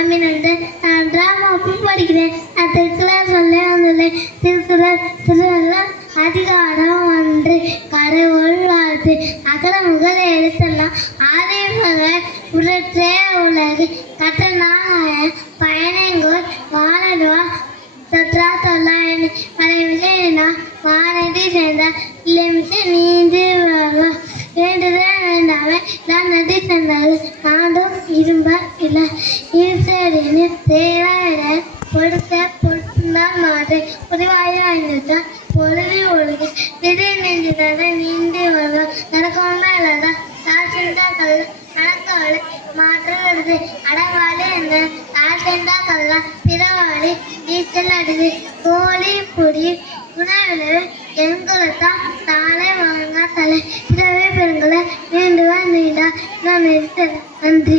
அம்மினந்து நான் டிராமா படிக்கிறேன். நான் திருக்குறள் சொல்ல வந்துள்ளேன். திருக்குறள் திருவள்ளுவர் அதிகாரம் 1 கடவுள் வாழ்த்து. அகர முதல எழுத்தெல்லாம் ஆதி பகவன் உடற்றே உலகு கட்டணாய பயணங்கோர் வாழடுவா சற்றா தொல்லாயணி கலைவினா வானதி சேர்ந்தார் இல்லமிசை நீந்து வேண்டுதல் வேண்டாமே நான் நதி சென்றாரு நாடும் இரும்ப இல்லை ஈஸ்வரின் தேவையிட பொடுத்த பொருந்தால் மாற்றை பொதுவாக வாய்ந்துட்டால் பொழுது ஒழுகு விதை நெஞ்சுதாக நீந்தி வருவார் நடக்காம இல்லாத தாழ்ச்சிந்தா கல் கணக்காடு மாற்றுவது அடவாளி என்ற தாழ்ச்சிந்தா கல்லா பிறவாளி நீச்சல் அடிது கோழி பொடி உணவு எண்குலத்தான் தாளை வாங்க தலை பிறவே பெருங்குல நீண்டுவா நீண்டா நான் நன்றி.